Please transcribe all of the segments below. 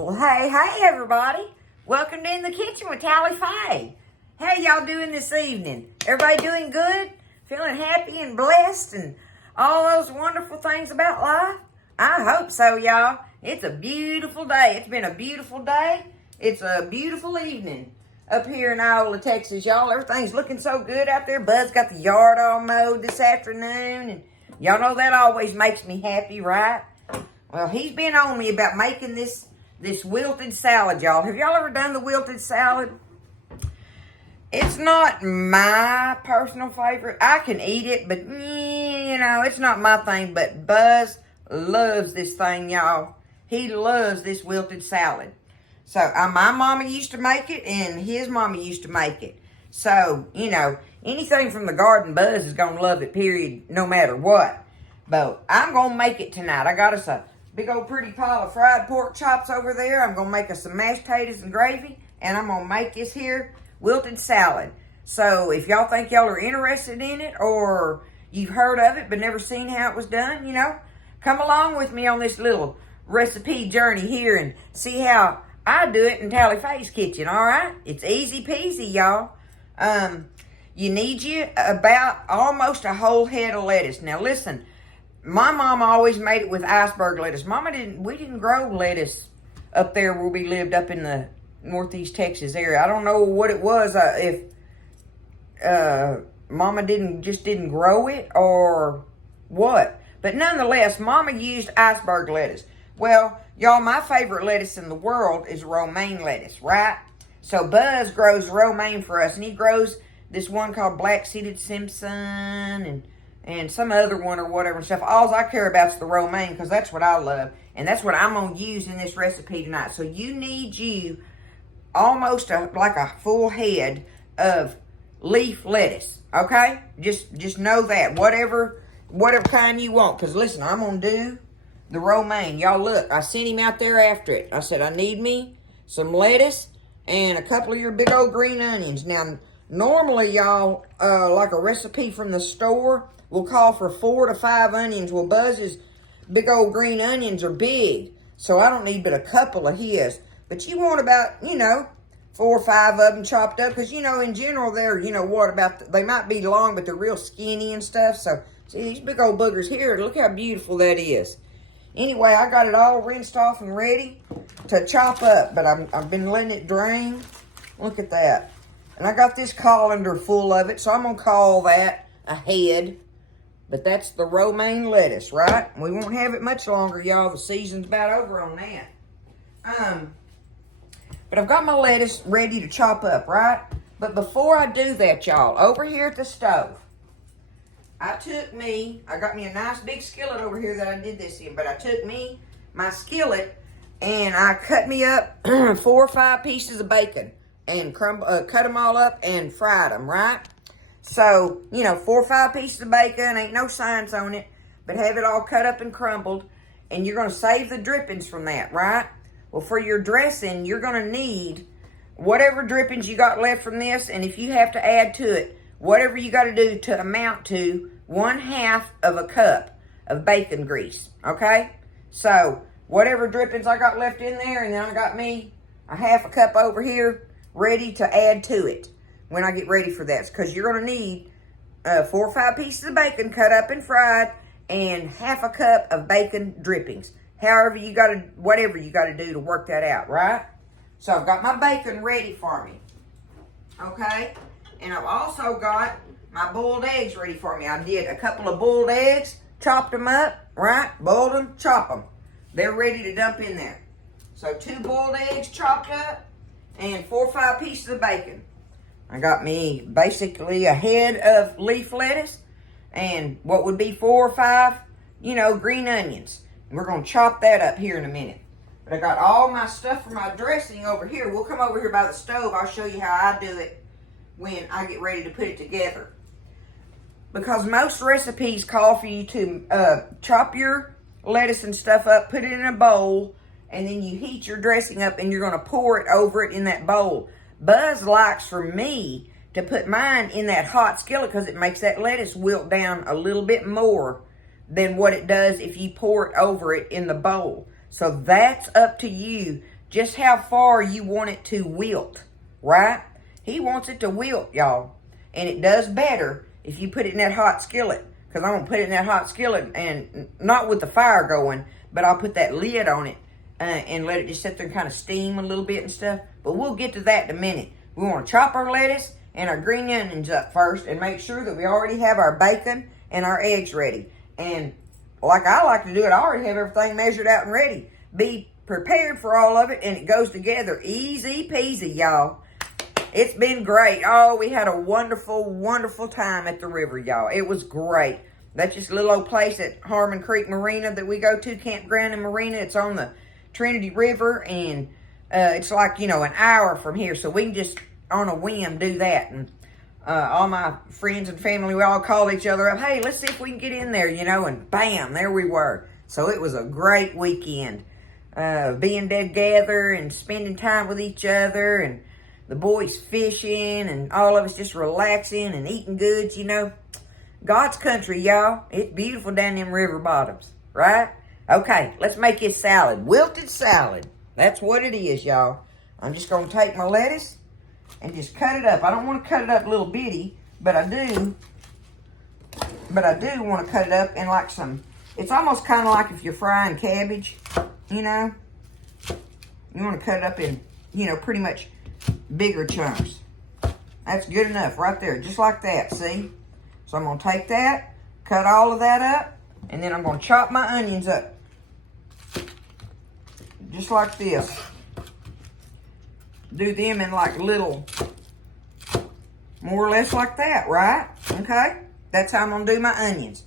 Well, hey, everybody. Welcome to In the Kitchen with Tally Faye. How y'all doing this evening? Everybody doing good? Feeling happy and blessed and all those wonderful things about life? I hope so, y'all. It's a beautiful day. It's been a beautiful day. It's a beautiful evening up here in Iola, Texas, y'all. Everything's looking so good out there. Buzz got the yard all mowed this afternoon, and y'all know that always makes me happy, right? Well, he's been on me about making this wilted salad, y'all. Have y'all ever done the wilted salad? It's not my personal favorite. I can eat it, but, it's not my thing. But Buzz loves this thing, y'all. He loves this wilted salad. So, my mama used to make it, and his mama used to make it. So, anything from the garden, Buzz is going to love it, period, no matter what. But I'm going to make it tonight. I got us a big old pretty pile of fried pork chops over there. I'm going to make us some mashed potatoes and gravy. And I'm going to make this here wilted salad. So if y'all think y'all are interested in it, or you've heard of it but never seen how it was done, come along with me on this little recipe journey here and see how I do it in Tally Faye's kitchen, all right? It's easy peasy, y'all. You need about almost a whole head of lettuce. Now listen, my mama always made it with iceberg lettuce. We didn't grow lettuce up there where we lived up in the Northeast Texas area. I don't know what it was, if Mama didn't grow it or what. But nonetheless, Mama used iceberg lettuce. Well, y'all, my favorite lettuce in the world is romaine lettuce, right? So Buzz grows romaine for us, and he grows this one called black-seeded Simpson and some other one or whatever and stuff. All I care about is the romaine, because that's what I love. And that's what I'm going to use in this recipe tonight. So you need almost like a full head of leaf lettuce, okay? Just know that. Whatever kind you want. Because listen, I'm going to do the romaine. Y'all look, I sent him out there after it. I said, I need me some lettuce and a couple of your big old green onions. Now, normally, y'all, like a recipe from the store will call for 4 to 5 onions. Well, Buzz's big old green onions are big, so I don't need but a couple of his. But you want about, 4 or 5 of them chopped up, because, in general, they're, they might be long, but they're real skinny and stuff. So, see, these big old boogers here, look how beautiful that is. Anyway, I got it all rinsed off and ready to chop up, but I've been letting it drain. Look at that. And I got this colander full of it, so I'm going to call that a head. But that's the romaine lettuce, right? We won't have it much longer, y'all. The season's about over on that. But I've got my lettuce ready to chop up, right? But before I do that, y'all, over here at the stove, I got me a nice big skillet over here that I did this in. But I took my skillet, and I cut me up 4 or 5 pieces of bacon and cut them all up and fried them, right? So, 4 or 5 pieces of bacon, ain't no signs on it, but have it all cut up and crumbled, and you're going to save the drippings from that, right? Well, for your dressing, you're going to need whatever drippings you got left from this, and if you have to add to it, whatever you got to do to amount to 1/2 of a cup of bacon grease, okay? So, whatever drippings I got left in there, and then I got me a 1/2 cup over here ready to add to it when I get ready for that, because you're going to need 4 or 5 pieces of bacon cut up and fried and 1/2 cup of bacon drippings. Whatever you got to do to work that out, right? So I've got my bacon ready for me, okay? And I've also got my boiled eggs ready for me. I did a couple of boiled eggs, chopped them up, right? Boiled them, chop them. They're ready to dump in there. So 2 boiled eggs chopped up and 4 or 5 pieces of bacon. I got me basically a head of leaf lettuce and what would be 4 or 5, green onions. And we're going to chop that up here in a minute. But I got all my stuff for my dressing over here. We'll come over here by the stove. I'll show you how I do it when I get ready to put it together. Because most recipes call for you to chop your lettuce and stuff up, put it in a bowl, and then you heat your dressing up and you're going to pour it over it in that bowl. Buzz likes for me to put mine in that hot skillet because it makes that lettuce wilt down a little bit more than what it does if you pour it over it in the bowl. So that's up to you just how far you want it to wilt, right? He wants it to wilt, y'all. And it does better if you put it in that hot skillet. Because I'm going to put it in that hot skillet, and not with the fire going, but I'll put that lid on it and let it just sit there and kind of steam a little bit and stuff. But we'll get to that in a minute. We want to chop our lettuce and our green onions up first and make sure that we already have our bacon and our eggs ready. And like I like to do it, I already have everything measured out and ready. Be prepared for all of it, and it goes together easy peasy, y'all. It's been great. Oh, we had a wonderful, wonderful time at the river, y'all. It was great. That's just a little old place at Harmon Creek Marina that we go to, Campground and Marina. It's on the Trinity River, and it's like, an hour from here. So we can just, on a whim, do that. And all my friends and family, we all called each other up. Hey, let's see if we can get in there, and bam, there we were. So it was a great weekend. Being together and spending time with each other, and the boys fishing, and all of us just relaxing and eating goods, God's country, y'all. It's beautiful down them river bottoms, right? Okay, let's make this salad. Wilted salad. That's what it is, y'all. I'm just going to take my lettuce and just cut it up. I don't want to cut it up little bitty, but I do want to cut it up in like some, it's almost kind of like if you're frying cabbage, You want to cut it up in, pretty much bigger chunks. That's good enough right there, just like that, see? So I'm going to take that, cut all of that up, and then I'm going to chop my onions up. Just like this. Do them in like little, more or less like that, right? Okay? That's how I'm going to do my onions.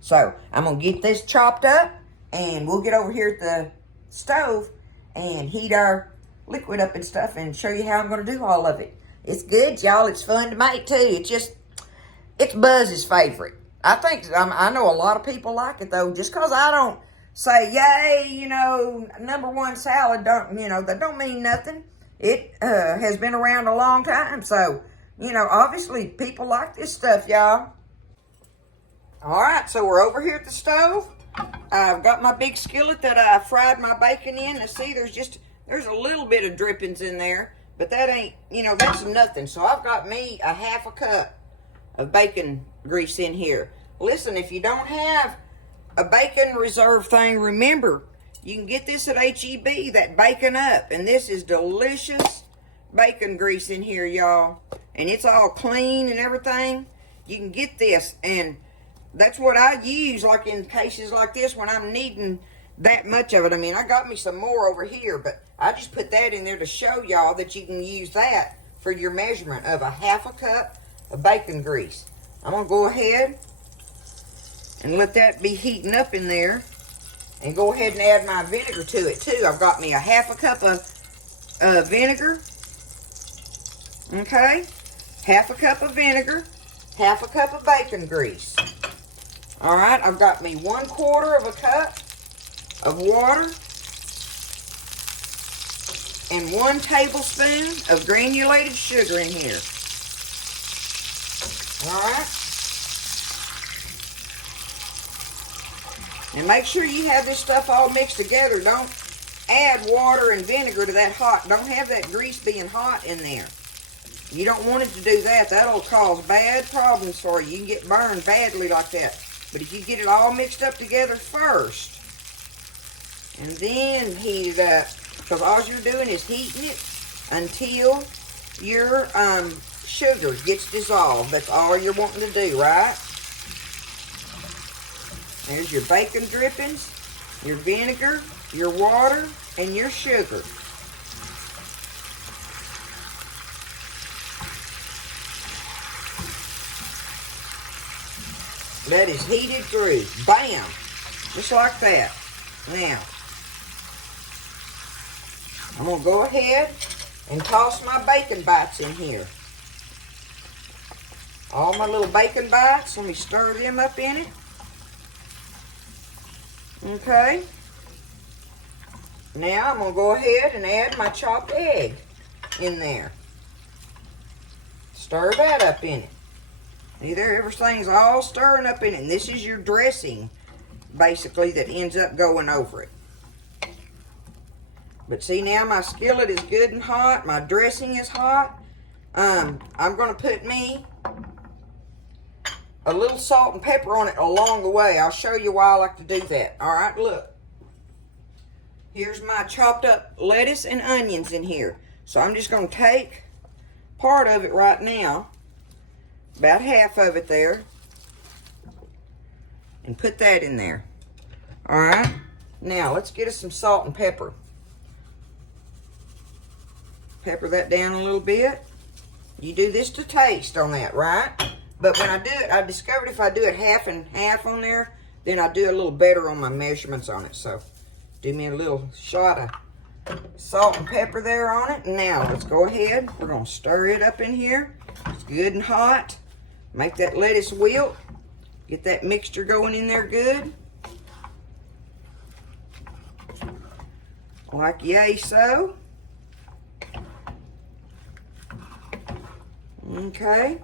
So I'm going to get this chopped up, and we'll get over here at the stove and heat our liquid up and stuff and show you how I'm going to do all of it. It's good, y'all. It's fun to make, too. It's Buzz's favorite. I know a lot of people like it, though. Just because I don't say, yay, number one salad, that don't mean nothing. It has been around a long time. So, obviously people like this stuff, y'all. All right, so we're over here at the stove. I've got my big skillet that I fried my bacon in. And see, there's a little bit of drippings in there. But that ain't, that's nothing. So I've got me a half a cup of bacon grease in here. Listen, if you don't have a bacon reserve thing, remember, you can get this at H-E-B, that Bacon Up. And this is delicious bacon grease in here, y'all. And it's all clean and everything. You can get this, and that's what I use, like in cases like this when I'm needing that much of it. I mean, I got me some more over here, but I just put that in there to show y'all that you can use that for your measurement of a half a cup of bacon grease. I'm going to go ahead and let that be heating up in there, and go ahead and add my vinegar to it too. I've got me a half a cup of vinegar. Okay, half a cup of vinegar, half a cup of bacon grease. All right, I've got me 1/4 of a cup of water and 1 tablespoon of granulated sugar in here. All right. And make sure you have this stuff all mixed together. Don't add water and vinegar to that hot. Don't have that grease being hot in there. You don't want it to do that. That'll cause bad problems for you. You can get burned badly like that. But if you get it all mixed up together first, and then heat it up, because all you're doing is heating it until your sugar gets dissolved. That's all you're wanting to do, right? There's your bacon drippings, your vinegar, your water, and your sugar. That is heated through. Bam! Just like that. Now, I'm going to go ahead and toss my bacon bites in here. All my little bacon bites, let me stir them up in it. Okay. Now I'm going to go ahead and add my chopped egg in there. Stir that up in it. See there, everything's all stirring up in it. And this is your dressing, basically, that ends up going over it. But see, now my skillet is good and hot. My dressing is hot. I'm going to put me a little salt and pepper on it along the way. I'll show you why I like to do that. All right, look. Here's my chopped up lettuce and onions in here. So I'm just going to take part of it right now, about half of it there, and put that in there. All right. Now, let's get us some salt and pepper. Pepper that down a little bit. You do this to taste on that, right? But when I do it, I discovered if I do it half and half on there, then I do a little better on my measurements on it. So, do me a little shot of salt and pepper there on it. Now, let's go ahead. We're going to stir it up in here. It's good and hot. Make that lettuce wilt. Get that mixture going in there good. Like yay so. Okay.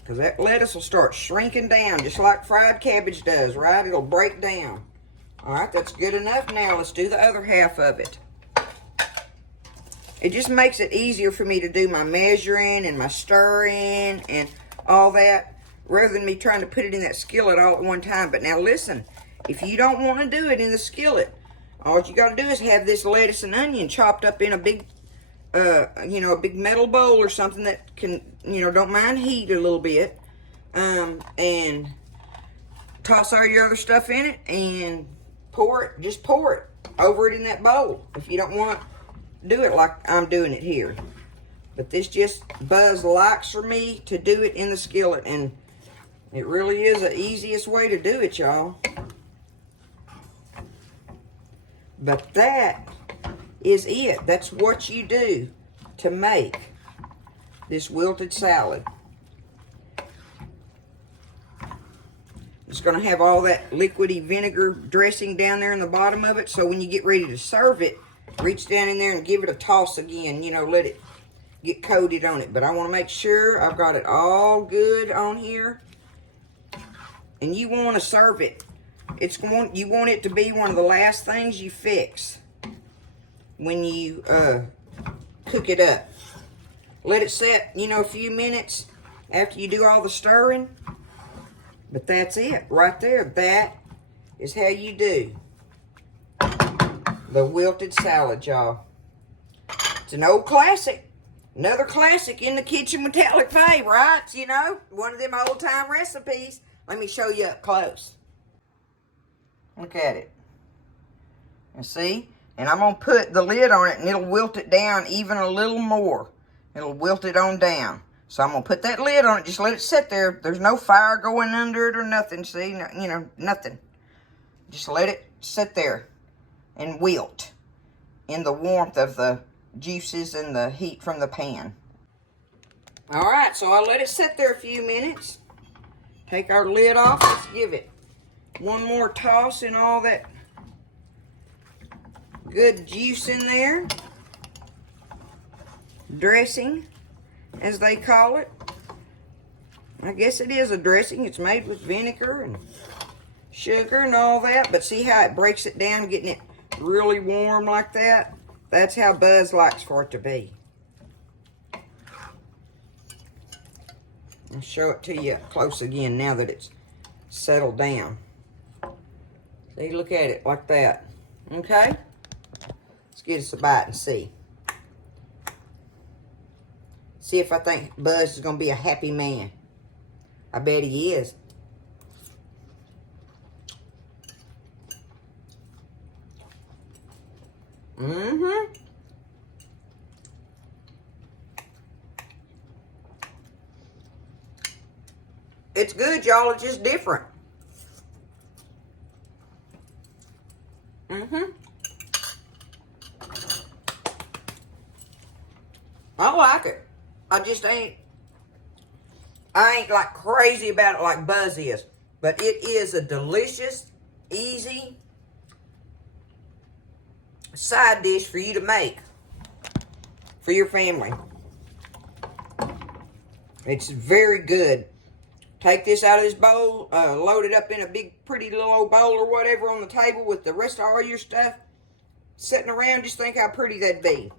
Because that lettuce will start shrinking down just like fried cabbage does, right? It'll break down. All right, that's good enough. Now let's do the other half of it. It just makes it easier for me to do my measuring and my stirring and all that, rather than me trying to put it in that skillet all at one time. But now listen, if you don't want to do it in the skillet, all you got to do is have this lettuce and onion chopped up in a big, a big metal bowl or something that can, don't mind heat a little bit. And toss all your other stuff in it and just pour it over it in that bowl. If you don't want to do it like I'm doing it here. But this just Buzz likes for me to do it in the skillet, and it really is the easiest way to do it, y'all. But that is it. That's what you do to make this wilted salad. It's going to have all that liquidy vinegar dressing down there in the bottom of it, so when you get ready to serve it, reach down in there and give it a toss again, let it get coated on it. But I want to make sure I've got it all good on here. And you want to serve it. You want it to be one of the last things you fix when you cook it up. Let it set, a few minutes after you do all the stirring. But that's it right there. That is how you do the wilted salad, y'all. It's an old classic. Another classic in the kitchen with Metallic favorites, one of them old-time recipes. Let me show you up close. Look at it. And see? And I'm going to put the lid on it, and it'll wilt it down even a little more. It'll wilt it on down. So I'm going to put that lid on it. Just let it sit there. There's no fire going under it or nothing. See? Nothing. Just let it sit there and wilt in the warmth of the juices and the heat from the pan. All right, so I'll let it sit there a few minutes. Take our lid off. Let's give it one more toss in all that good juice in there. Dressing, as they call it. I guess it is a dressing. It's made with vinegar and sugar and all that. But see how it breaks it down, getting it really warm like that? That's how Buzz likes for it to be. I'll show it to you up close again now that it's settled down. See, look at it like that. Okay? Let's get us a bite and see. See if I think Buzz is going to be a happy man. I bet he is. Mm-hmm. It's good, y'all. It's just different. Mm-hmm. I like it. I ain't like crazy about it like Buzz is. But it is a delicious, easy side dish for you to make for your family. It's very good. take this out of this bowl, load it up in a big, pretty little old bowl or whatever on the table with the rest of all your stuff sitting around. Just think how pretty that'd be.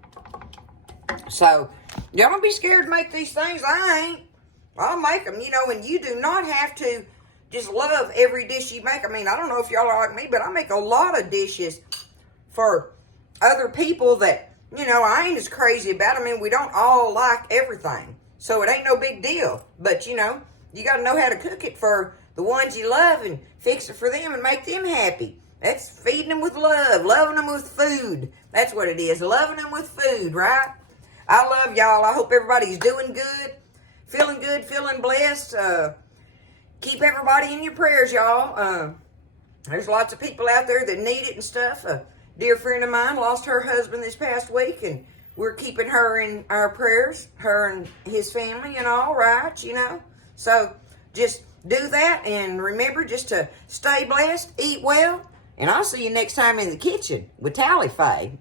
So, y'all don't be scared to make these things. I ain't. I'll make them, you know, and you do not have to just love every dish you make. I mean, I don't know if y'all are like me, but I make a lot of dishes for other people that, you know, I ain't as crazy about. I mean, we don't all like everything, so it ain't no big deal. But, you know, you got to know how to cook it for the ones you love and fix it for them and make them happy. That's feeding them with love, loving them with food. That's what it is, loving them with food, right? I love y'all. I hope everybody's doing good, feeling blessed. Keep everybody in your prayers, y'all. There's lots of people out there that need it and stuff. A dear friend of mine lost her husband this past week, and we're keeping her in our prayers, her and his family and all, right, you know. So just do that, and remember just to stay blessed, eat well, and I'll see you next time in the kitchen with Tally Faye.